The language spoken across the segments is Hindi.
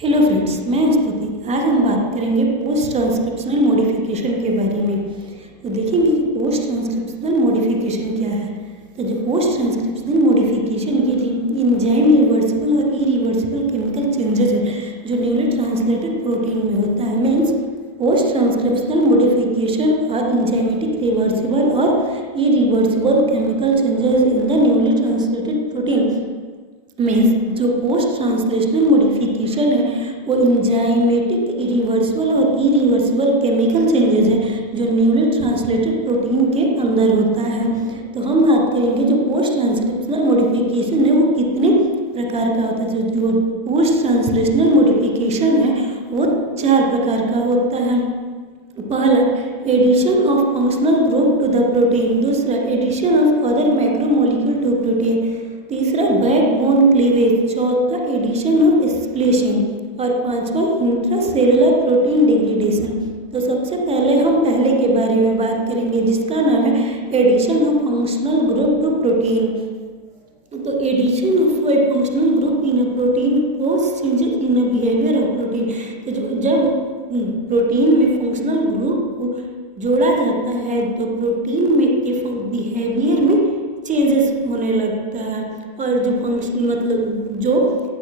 हेलो फ्रेंड्स, मैं स्तुति। आज हम बात करेंगे पोस्ट ट्रांसक्रिप्शनल मॉडिफिकेशन के बारे में। तो देखेंगे पोस्ट ट्रांसक्रिप्शनल मॉडिफिकेशन क्या है। तो जो पोस्ट ट्रांसक्रिप्शनल मॉडिफिकेशन ये एंजाइम रिवर्सिबल और इरिवर्सिबल केमिकल चेंजेस है जो न्यूली ट्रांसलेटेड प्रोटीन में होता है। मीन्स पोस्ट ट्रांसक्रिप्शनल मॉडिफिकेशन और एंजाइमेटिक रिवर्सिबल और irreversible chemical changes in the newly translated protein. Means जो पोस्ट ट्रांसलेशनल मॉडिफिकेशन है वो एंजाइमेटिक इरिवर्सिबल और इरिवर्सिबल केमिकल चेंजेस है जो न्यूली ट्रांसलेटेड प्रोटीन के अंदर होता है। तो हम बात करेंगे जो पोस्ट ट्रांसक्रिप्शनल मॉडिफिकेशन है वो कितने प्रकार का होता है। जो पोस्ट ट्रांसलेशनल मॉडिफिकेशन है वो 4 प्रकार का होता है। पहला, addition of functional group to the protein. दूसरा, addition of other macromolecule to protein. तीसरा, बैकबोन क्लीवेज। चौथा, एडिशन ऑफ स्प्लिशिंग। और पांचवा, इंट्रासेलुलर प्रोटीन डिग्रेडेशन। तो सबसे पहले हम पहले के बारे में बात करेंगे जिसका नाम है addition of functional group to protein. तो addition of a functional group in a protein cause changes in a behaviour of protein. तो जब प्रोटीन में फंक्शनल ग्रुप को जोड़ा जाता है तो प्रोटीन में के बिहेवियर में चेंजेस होने लगता है। और जो फंक्शन मतलब जो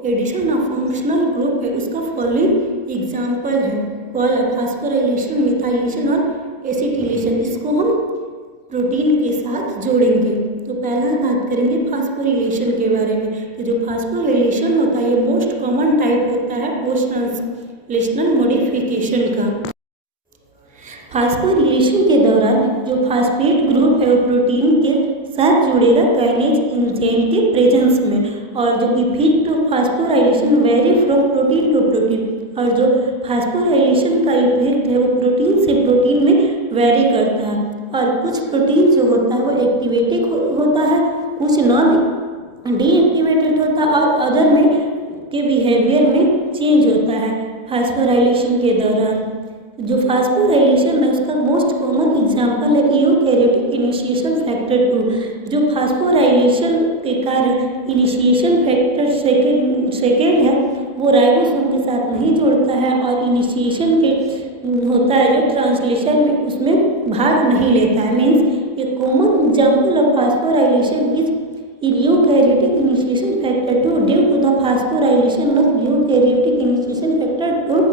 एडिशन ऑफ फंक्शनल ग्रुप है उसका फॉलोइंग एग्जाम्पल है। पहला, फास्फोराइलेशन, मिथाइलेशन और एसिटिलेशन। इसको हम प्रोटीन के साथ जोड़ेंगे। तो पहला बात करेंगे फास्फोरिलेशन के बारे में। तो जो फास्फोरिलेशन होता है ये मोस्ट कॉमन टाइप होता है पोस्ट ट्रांसलेशनल मॉडिफिकेशन का। फास्फोरिलेशन के दौरान जो फास्फेट ग्रुप है वो प्रोटीन के साथ जुड़ेगा काइनेज एंजाइम के प्रेजेंस में। और जो effect of phosphorylation vary from protein to protein. और जो फास्फोराइलेशन का इफेक्ट है वो प्रोटीन से प्रोटीन में वेरी करता है। और कुछ प्रोटीन जो होता है वो एक्टिवेटेड होता है, कुछ नॉन डीएक्टिवेटेड होता है और अदर में के बिहेवियर में चेंज होता है फास्फोराइलेशन के दौरान। जो फास्फोराइलेशन है उसका मोस्ट कॉमन एग्जाम्पल है यूकैरियोटिक इनिशिएशन फैक्टर 2। जो फास्फोराइलेशन के कारण इनिशिएशन फैक्टर सेकेंड है वो राइबोसोम के साथ नहीं जोड़ता है और इनिशिएशन के होता है जो ट्रांसलेशन में उसमें भाग नहीं लेता है। मीन्स ये common example of phosphorylation is eukaryotic initiation factor 2 due to the phosphorylation of eukaryotic initiation factor 2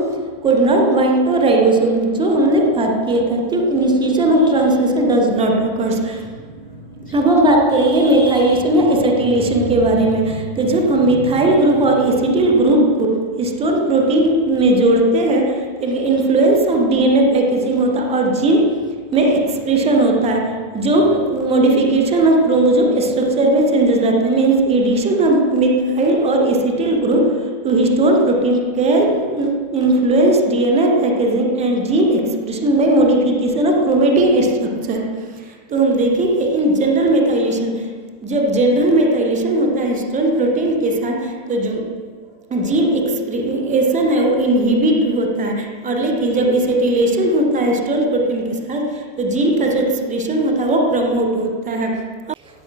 could not bind to ribosome। जो हमने बात किया था जो initiation of translation does not occurs। अब हम बात करेंगे मिथाइलेशन या एसिटिलेशन के बारे में। तो जब हम मिथाइल ग्रुप और एसिटिल ग्रुप को हिस्टोन प्रोटीन में जोड़ते हैं तो इन्फ्लुएंस ऑफ डीएनए पैकेजिंग होता है और जीन में एक्सप्रेशन होता है जो मॉडिफिकेशन ऑफ क्रोमोसोम स्ट्रक्चर में चेंजेस लाता है। मीन्स एडिशन ऑफ मिथाइल और acetyl group to histone protein can influence DNA packaging and gene expression by modification of chromatin structure। तो हम देखेंगे इन जनरल मेथाइलेशन, जब जनरल मेथाइलेशन होता है हिस्टोन प्रोटीन के साथ तो जो जीन एक्सप्रेशन है वो इनहिबिट होता है। और लेकिन जब एसिटिलेशन होता है हिस्टोन प्रोटीन के साथ तो जीन का जो एक्सप्रेशन होता है वो प्रमोट होता है।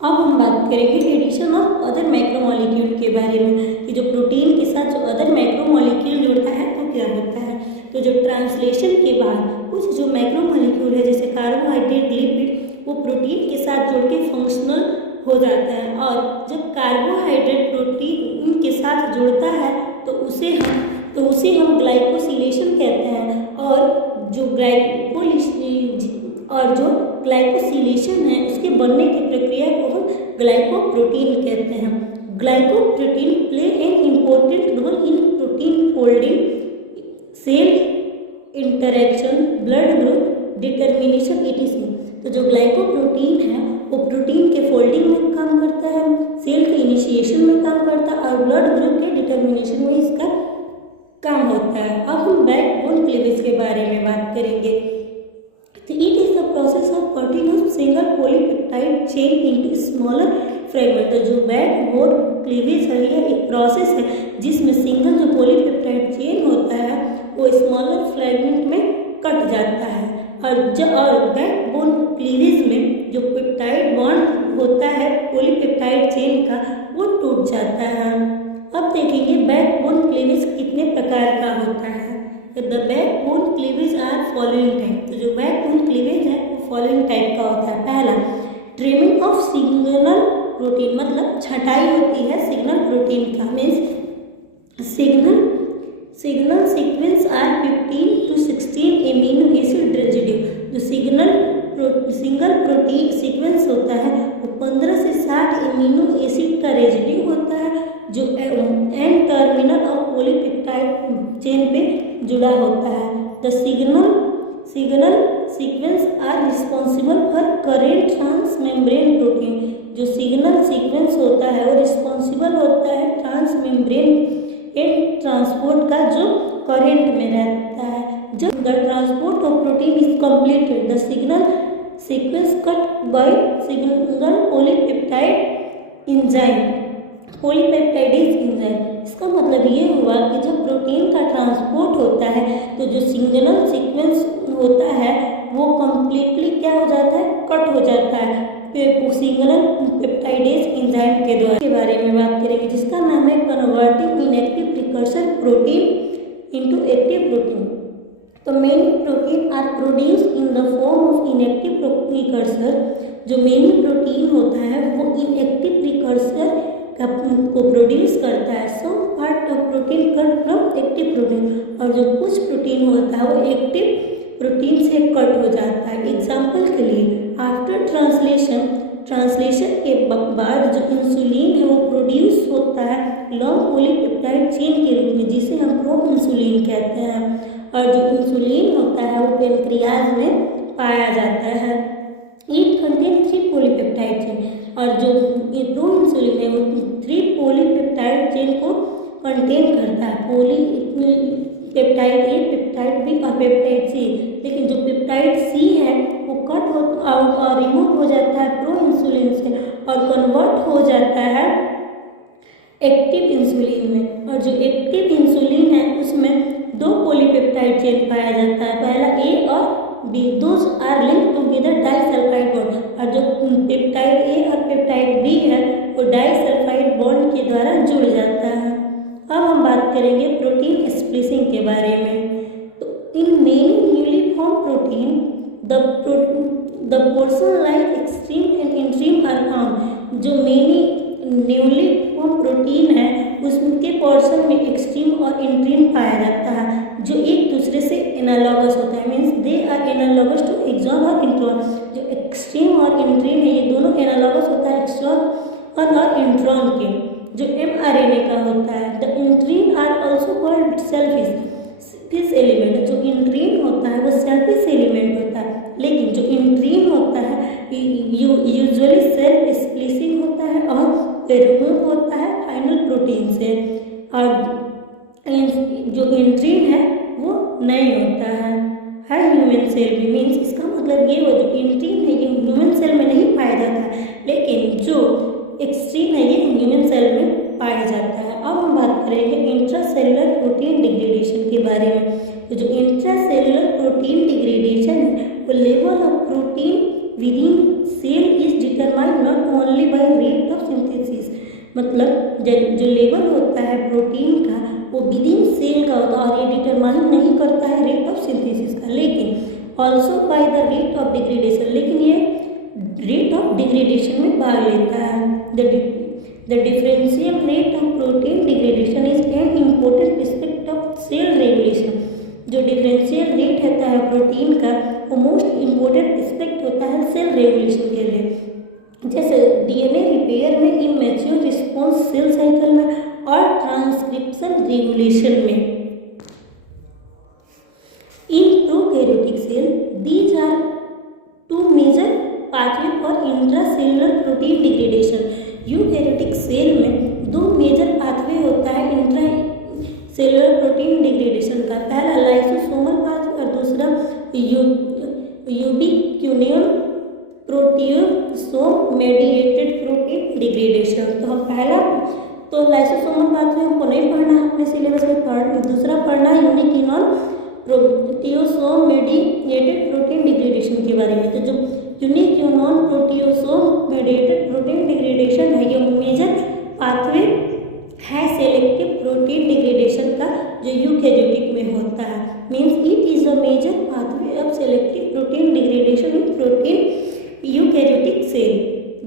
अब हम बात करेंगे एडिशन ऑफ अदर मैक्रोमोलिक्यूल के बारे में कि जो प्रोटीन के साथ जो अदर मैक्रोमोलिक्यूल जुड़ता है तो क्या होता है। तो जो ट्रांसलेशन के बाद कुछ जो मैक्रोमोलिक्यूल है जैसे कार्बोहाइड्रेट, लिपिड वो प्रोटीन के साथ जुड़ के फंक्शनल हो जाता है। और जब कार्बोहाइड्रेट प्रोटीन के साथ जुड़ता है तो उसे हम ग्लाइकोसिलेशन कहते हैं। और जो ग्लाइकोसिलेशन है उसके बनने की प्रक्रिया को हम ग्लाइकोप्रोटीन कहते हैं। Glycoprotein play an important role in protein folding, cell interaction, blood group determination etc। तो जो ग्लाइकोप्रोटीन है वो प्रोटीन के फोल्डिंग में काम करता है, सेल के इनिशिएशन में काम करता है और ब्लड ग्रुप के डिटर्मिनेशन में इसका काम होता है। अब हम बैकबोन क्लीवेज के बारे में बात करेंगे। तो it is the process of cutting of single polypeptide chain into smaller fragment. तो जो बैकबोन क्लीवेज है यह एक प्रोसेस है जिसमें सिंगल जो पॉलीपेप्टाइड चेन होता है वो स्मॉलर फ्रेगमेंट में कट जाता है। और बैकबोन क्लीवेज में जो पेप्टाइड बॉन्ड होता है पॉलीपेप्टाइड चेन का वो टूट जाता है। अब देखेंगे बैकबोन क्लीवेज कितने प्रकार का होता है? The backbone cleavage are following type. तो जो बैकबोन क्लीवेज है वो फॉलोइंग टाइप का होता है। पहला, ट्रिमिंग ऑफ सिग्नल प्रोटीन, मतलब छटाई होती है सिग्नल प्रोटीन का। Means signal sequence are 15 to 16 amino acid residue. जो सिंगल प्रोटीन सीक्वेंस होता है वो 15 से 60 एमिनो एसिड का रेजिड्यू होता है जो एंड टर्मिनल और पॉलीपेप्टाइड चेन पे जुड़ा होता है। The signal sequence are responsible for current transmembrane protein. जो सिग्नल सीक्वेंस होता है वो रिस्पॉन्सिबल होता है ट्रांसमेम्ब्रेन ट्रांसपोर्ट का जो करेंट में रहता है। जब the transport of protein is completed, the signal sequence cut by single polypeptide enzyme, polypeptidase enzyme. इसका मतलब ये हुआ कि जब प्रोटीन का ट्रांसपोर्ट होता है तो जो सिग्नल सीक्वेंस होता है वो कम्प्लीटली क्या हो जाता है, कट हो जाता है सिग्नल पेप्टाइडेज एंजाइम के द्वारा। के बारे में बात करेंगे जिसका नाम है converting inactive precursor protein into active protein. तो many protein are produce in the form of inactive precursor. जो मेनी प्रोटीन होता है वो इनएक्टिव प्रिकर्सर को प्रोड्यूस करता है। Some part of protein cut from active protein, और जो कुछ प्रोटीन होता है वो एक्टिव प्रोटीन से कट हो जाता है। एग्जाम्पल के लिए आफ्टर ट्रांसलेशन के बाद जो इंसुलिन है वो प्रोड्यूस होता है लॉन्ग पॉलीपेप्टाइड चेन के रूप में जिसे हम प्रो इंसुलिन कहते हैं। और जो इंसुलिन होता है वो पेनक्रियाज में पाया जाता है। इट कंटेन 3 पॉलीपेप्टाइड चेन, और जो प्रो इंसुलिन है वो 3 पॉलीपेप्टाइड चेन को कंटेन करता है। पेप्टाइड ए, पेप्टाइड बी और पेप्टाइड सी। लेकिन जो पेप्टाइड सी है वो कट आउट और रिमूव हो जाता है प्रो इंसुलिन से और कन्वर्ट हो जाता है एक्टिव इंसुलिन में। और जो एक्टिव इंसुलिन है उसमें 2 पॉलीपेप्टाइड चेन पाया जाता है, पहला ए और B. Those are linked together disulphide bond, और जो पेप्टाइड ए और पेप्टाइड बी है वो डाइसल्फाइड बॉन्ड के द्वारा जुड़ जाता है। अब हम बात करेंगे प्रोटीन स्प्लिसिंग के बारे में। तो in many newly form protein the portion like extreme and intein are found. जो मेनी न्यूली फॉर्म प्रोटीन है उसके पोर्शन में एक्सट्रीम और इंट्रीम पाया जाता है जो एक दूसरे से एनालॉगस होता है। Means they are analogous to exon और इंट्रॉन। जो एक्सट्रीम और इंट्रीम है ये दोनों एनालॉगस होता है एक्सॉन और इंट्रॉन के, जो mRNA का होता है। The intein are also called selfish element. जो इंट्रीन होता है वो सेल्फिश एलिमेंट होता है, लेकिन जो इंट्रीन होता है यूजुअली सेल्फ स्प्लिसिंग होता है और रिमूव होता है फाइनल प्रोटीन से। और जो इंट्रीन है वो नहीं होता है हर ह्यूमन सेल में। मीन्स इसका मतलब ये हो जो इंट्रीन है ये ह्यूमन सेल में नहीं पाया जाता है, लेकिन जो एक्सट्रीम है ये ह्यूमन सेल में पाया जाता है। अब हम बात करेंगे इंट्रासेलुलर प्रोटीन डिग्रेडेशन के बारे में। तो जो इंट्रासेलुलर प्रोटीन डिग्रेडेशन है वो level of protein within cell is determined not only by rate of synthesis. मतलब जो लेवल होता है प्रोटीन का वो विदिन सेल का होता है और ये डिटरमाइन नहीं करता है रेट ऑफ सिंथेसिस का, लेकिन also by the rate of degradation. लेकिन ये रेट ऑफ डिग्रेडेशन में भाग लेता है। The differential rate of protein degradation is an important aspect of cell regulation. जो डिफरेंशियल रेट होता है प्रोटीन का वो मोस्ट इम्पोर्टेंट एस्पेक्ट होता है सेल रेगुलेशन के लिए। जैसे डीएनए रिपेयर में, इमैच्योर रिस्पॉन्स सेल साइकिल में और ट्रांसक्रिप्शन रेगुलेशन में। In prokaryotic cell these are 2 major pathway for intracellular protein degradation. Eukaryotic cell में 2 मेजर पाथवे होता है इंट्रासेलुलर प्रोटीन डिग्रेडेशन का। पहला लाइसोसोमल पाथवे और दूसरा यूबिक्विनियन प्रोटियोसोम मेडिएटेड प्रोटीन डिग्रेडेशन। तो पहला तो लाइसोसोमल पाथवे हमको नहीं पढ़ना अपने सिलेबस में, दूसरा पढ़ना ubiquitin proteasome mediated protein degradation के बारे में। तो जो ubiquitin proteasome mediated protein degradation है ये मेजर पाथवे है सेलेक्टिव प्रोटीन डिग्रेडेशन का जो यूकैरियोटिक में होता है। Means it is a major pathway of selective protein degradation in protein eukaryotic cell.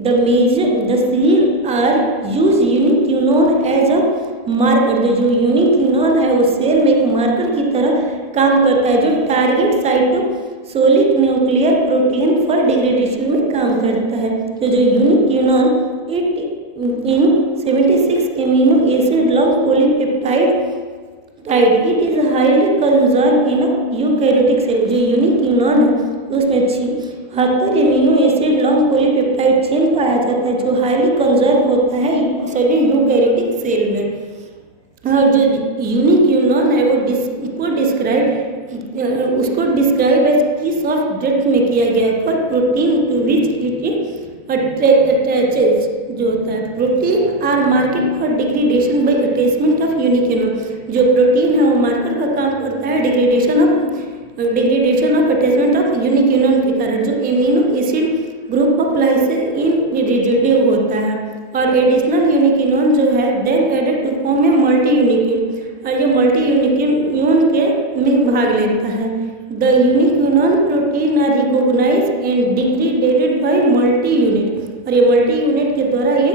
The cell are use ubiquitin as a marker. जो यूनिक्यूनोन है वो सेल में एक मार्कर की तरह काम करता है जो target cytosolic nuclear protein for degradation में काम करता है। तो जो यूनिक्यूनोन it in 76 amino acid long polypeptide it is highly conserved in a eukaryotic cell। जो यूनिक्यूनॉन है उसमें 76 amino acid long polypeptide chain पाया जाता है जो हाईली कंजर्व होता है सभी यूकैरियोटिक सेल में। और जो यूनिक्यूनॉन है उसको describe as kiss of death में किया गया for protein to which it attaches. जो होता है protein are market for degradation by attachment of ubiquitin. जो प्रोटीन है वो मार्कर का काम करता है degradation of attachment of ubiquitin के कारण जो amino acid group of lysine in residue होता है। और एडिशनल यूनिक्यूनोन जो है then added to form a multi ubiquitin और ये मल्टी यूनिक्यून के में भाग लेता है। The ubiquitin protein are recognise and degraded by multi unit. और ये मल्टी यूनिट के द्वारा ये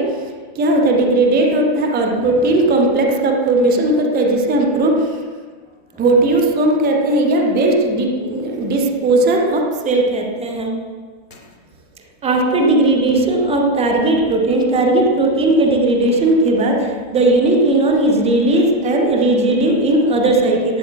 क्या होता है डिग्रेडेड होता है और प्रोटीन कॉम्प्लेक्स का फॉर्मेशन करता है जिसे हम प्रोटियोसोम कहते हैं या बेस्ट डिस्पोजर ऑफ सेल कहते हैं। After degradation of target protein के डिग्रेडेशन के बाद the ubiquitin is release and residue in other cycle.